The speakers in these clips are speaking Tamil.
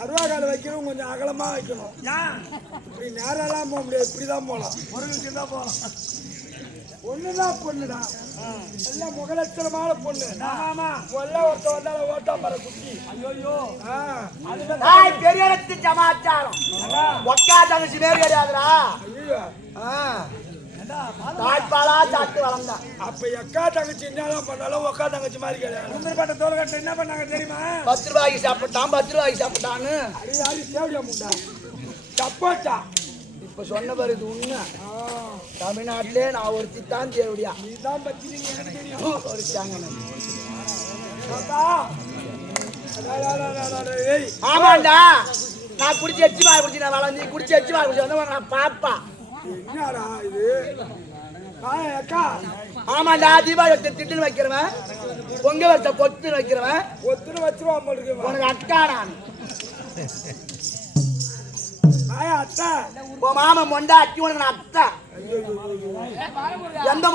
அருவாக்கால வைக்கணும், கொஞ்சம் அகலமா வைக்கணும். இப்படி நேரெல்லாம் போக முடியாது, இப்படிதான் போகலாம். போகலாம். பொண்ணுதான் பொண்ணுடா, எல்லாம் முகலட்சணமான பொண்ணு. ஒருத்த வந்தாலும் ஓட்டா மர குட்டி. பெரிய இடத்து சமாச்சாரம் ஒக்கா தங்கச்சி பேர் கிடையாதுடா. தாய்ப்பாலா சாப்பிட்டு வளர்ந்தா. அப்ப எக்கா தங்கச்சி என்னதான் பண்ணாலும் ஒக்கா தங்கச்சி மாதிரி கிடையாது. முந்திரிப்பட்ட தோல்கட்ட என்ன பண்ணாங்க தெரியுமா? 10 ரூபாய்க்கு சாப்பிட்டான், 10 ரூபாய்க்கு சாப்பிட்டான்னு தேவையா முண்டா சப்போட்டா. இப்ப சொன்ன பாரு, இது உண்மை. தமிழ்நாட்டிலே நான் ஒருத்தி தான் தேவடியா. நீதான் பத்தி ஆமாண்டா. நான் குடிச்சு எச்சி மாறு குடிச்சு நான் வளர்ந்து குடிச்சு எச்சி மாறு குடிச்சு வந்து நான் பாப்பா. என்னடா இது? அக்கா ஆமாண்டா தீபாவளி திட்டுன்னு வைக்கிறவன் பொங்க வச்ச பொத்துன்னு வைக்கிறவன் ஒத்துன்னு வச்சிருவான் போல இருக்கு. உனக்கு அக்கா நான் அத்தா உன் மாமன் மொண்டா அக்கி உனக்கு நான் அத்தா எந்த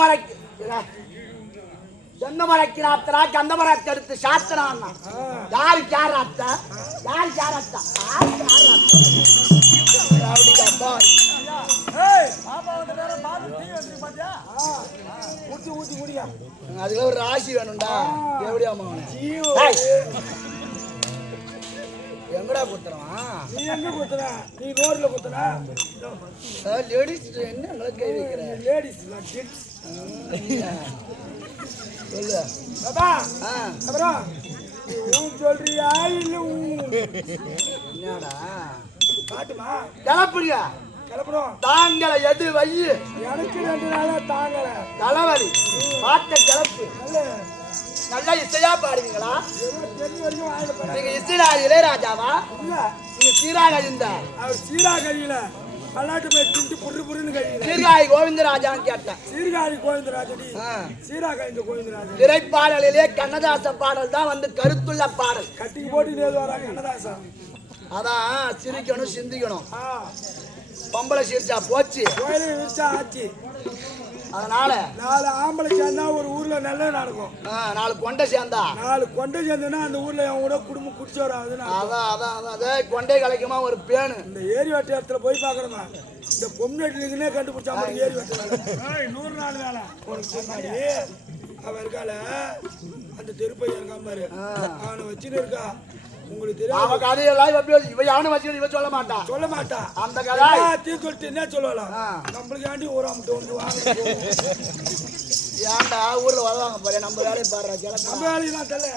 மலைக்கு அத்தரா கந்த மரத்தை எடுத்து சாத்தனான் யாருக்கு யார் அத்தா யாருக்கு யார் அத்தா ஊத்தி ஊத்தி குடியா. அதுல ஒரு ராசி வேணும்டா எப்படியா எங்கடா குத்துறான் நீ எங்க குத்துற? நீ ரோட்ல குத்துற? லேடிஸ் என்ன எங்களை கை வைக்கிற லேடிஸ் கிட்ஸ் சொல்லு பாபா. அப்புறம் சொல்றியா இல்ல என்னடா காட்டுமா? கிளப்புறியா கிளப்பணும். தாங்களை எது வை எனக்கு 2 நாளா தாங்கல தலைவலி பாட்ட கிளப்பு நல்ல நல்லா இசையா பாடுவீங்களா? தெரிஞ்ச வரைக்கும் வாயில போட. நீங்க இசைராஜ் இளையராஜாவா? இல்ல நீங்க சீராக இந்த அவர் சீரா கழியில பல்லாட்டு போய் திண்டு புரு புருன்னு கழியில சீர்காழி கோவிந்தராஜான்னு கேட்டேன். சீர்காழி கோவிந்தராஜடி சீரா கழிந்த கோவிந்தராஜன். திரைப்பாடலிலே கண்ணதாச பாடல் தான் வந்து கருத்துள்ள பாடல். கட்டிக்கு போட்டு நேரு வராங்க கண்ணதாசன். அதான் சிரிக்கணும் சிந்திக்கணும். பொம்பளை சிரிச்சா போச்சு கோயில விரிச்சா ஆச்சு. அதனால 4 ஆம்பளை சேர்ந்தா ஒரு ஊர்ல நல்ல நடக்கும். 4 கொண்டை சேர்ந்தா 4 கொண்டை சேர்ந்தா அந்த ஊர்ல அவங்களோட குடும்பம் குடிச்சு வராதுன்னு. அதான் கொண்டை கலைக்குமா ஒரு பேனு. இந்த ஏரி வெட்ட இடத்துல போய் பாக்குறோமா இந்த பொம்னட்டுக்குன்னே கண்டுபிடிச்சா மாதிரி ஏரி வெட்ட 100 நாள் வேலை உனக்கு சொன்னாடி. அவன் இருக்கால அந்த தெருப்பையன் இருக்கான் பாரு அவனை வச்சுன்னு இருக்கா. உங்களுக்கு தெரியும் அவ கதையெல்லாம் இவ யானை வச்சு இவ சொல்ல மாட்டா அந்த கதை சொல்லிட்டு என்ன சொல்லலாம். நம்மளுக்கு ஆண்டி ஒரு அமட்டு வந்து வாங்க ஏன்டா ஊர்ல வருவாங்க பாரு நம்ம வேலையை பாடுறா நம்ம வேலையெல்லாம் தெரியல.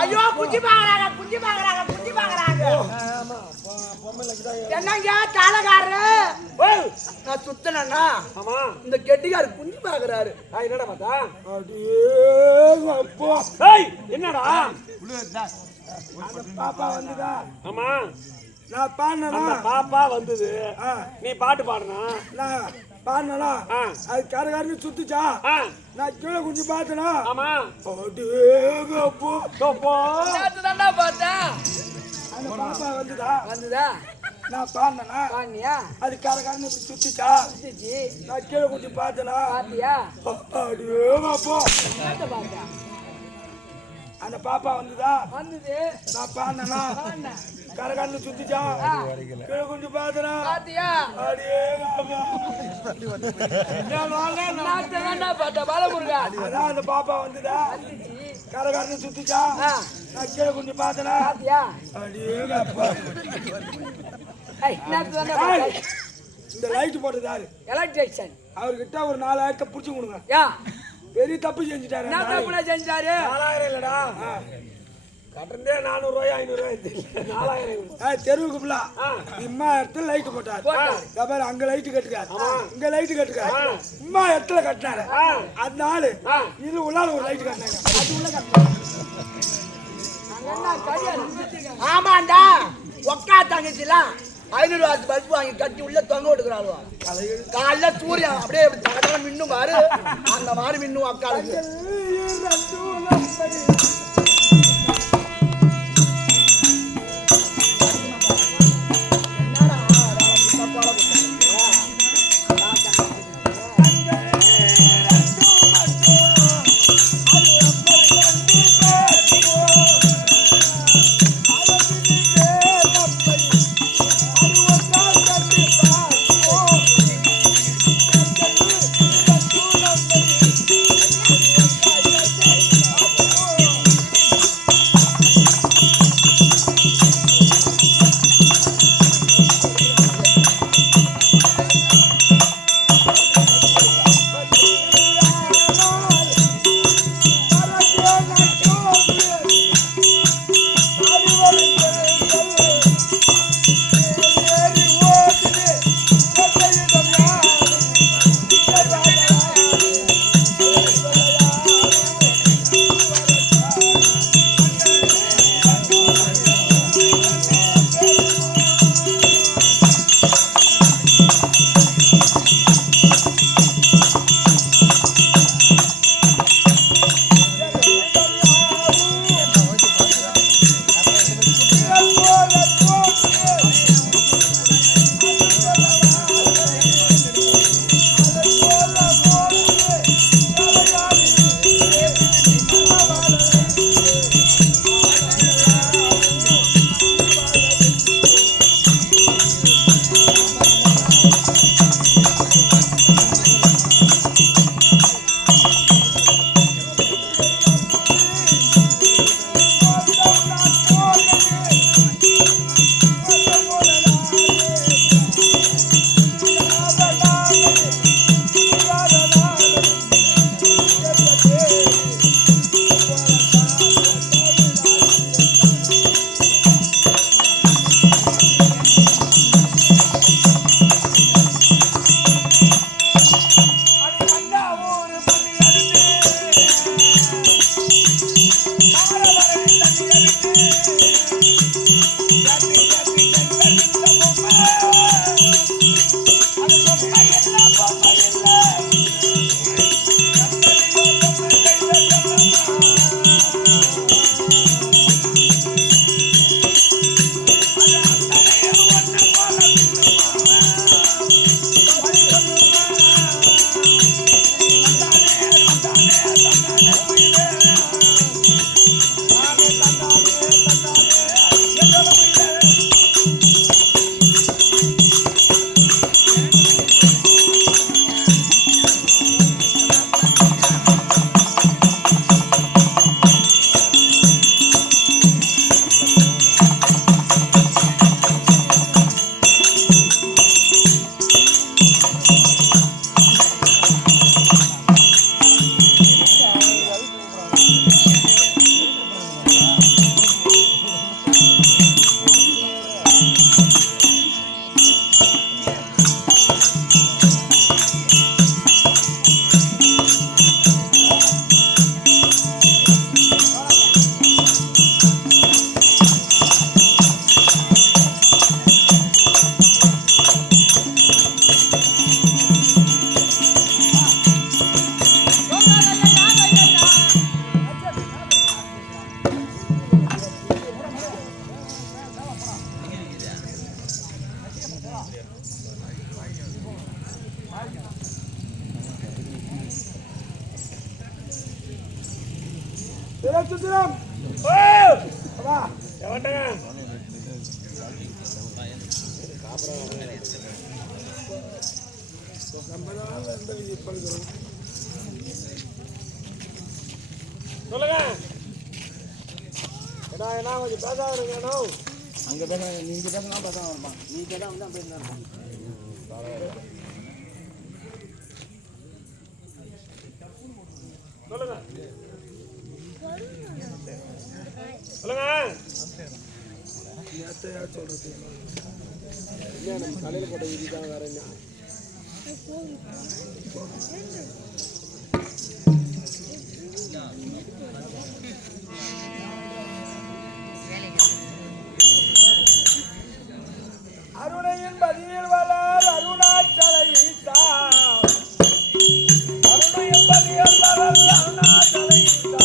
ஐயோ குஞ்சி பாக்குறாங்க குஞ்சி பாக்குறாங்க குஞ்சி பாக்குறாங்க. என்னங்க காலகாரரு நான் சுத்தனா இந்த கெட்டிக்காரு குஞ்சு பாக்குறாரு. என்னடா பார்த்தா? என்னடா அந்த பாப்பா வந்துதா? ஆமா நான் பாடினா பாப்பா வந்தது. நீ பாட்டு பாடுனா நான் பாடினா அது கரகாரன்னு சுத்துச்சா நான் கீழே கொஞ்சம் பார்த்தனா. ஆமா பார்த்தேன் அந்த பாப்பா வந்துதா நான் பாடினா அது கரகாரன்னு சுத்துச்சா நான் கீழே கொஞ்சம் பார்த்தனா. அந்த பாப்பா வந்துதா நான் பாடினா கரகாரன்னு சுத்துச்சா கீழே கொஞ்சம் பார்த்தனா. அதான் அந்த பாப்பா வந்துதா கரகாரன்னு சுத்துச்சா நான் கீழே கொஞ்சம் பார்த்தனா. இந்த லைட் போட்டது யாரு? எலக்ட்ரிஷியன். அவர்கிட்ட ஒரு 4000 புடிச்சு கொடுங்க. பெரிய தப்பு செஞ்சுட்டாரு. என்ன தப்புல செஞ்சாரு? 4000 இல்லடா கட்டந்தே 400 ரூபாய் 500 ரூபாய் 4000. தெருவுக்கு ஃபுல்லா இம்மா இடத்துல லைட் போட்டாரு. அங்க லைட் கட்டுக்காரு இங்க லைட் கட்டுக்காரு. இம்மா இடத்துல கட்டினாரு. அந்த ஆளு இது உள்ளால ஒரு லைட் கட்டினாங்க. அது உள்ள கட்டினாங்க. ஆமாண்டா ஒக்கா தங்கச்சிலாம் 500 ரூபாய் பல்ப் வாங்கி கட்டி உள்ள தொங்க விட்டுக்கிறாள். காலைல சூரியன் அப்படியே மின்னும் பாரு அந்த மாதிரி மின்னும் அக்காளுக்கு. சுந்தரம் வா எவன்டங்க சொல்லுங்க என்ன கொஞ்சம் பேசாத இருங்க அங்க பேச நீங்க பேசலாம் பேசாம இருப்பான் நீ கேட்டா வந்து அப்படியே இருப்பான் சொல்லுங்க சொல்லுங்க நேத்தையா சொல்றது இல்ல நம்ம தலையில போட்ட விதிதான் வேற என்ன அருணையின் பதியில் வளர் அருணாச்சல ஈசா அருணையின் பதியில் வளர் அருணாச்சல ஈசா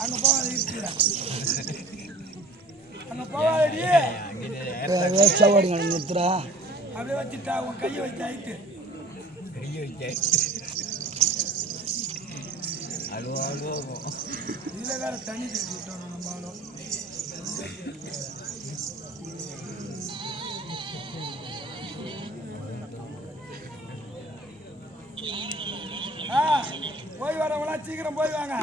அங்க போவாது இருக்குல்ல அங்க போவாதடி சவாடுங்க நிறுத்துறா அப்படியே வச்சுட்டா உன் கையை வச்சு ஆயிட்டு இதுல வேற தண்ணி கட்டி விட்டோம் நம்ம ஆளும் போய் வரவங்களா சீக்கிரம் போய் வாங்க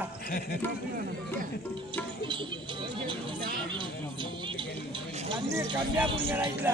தண்ணி கம்மியா குடிங்க நைட்ல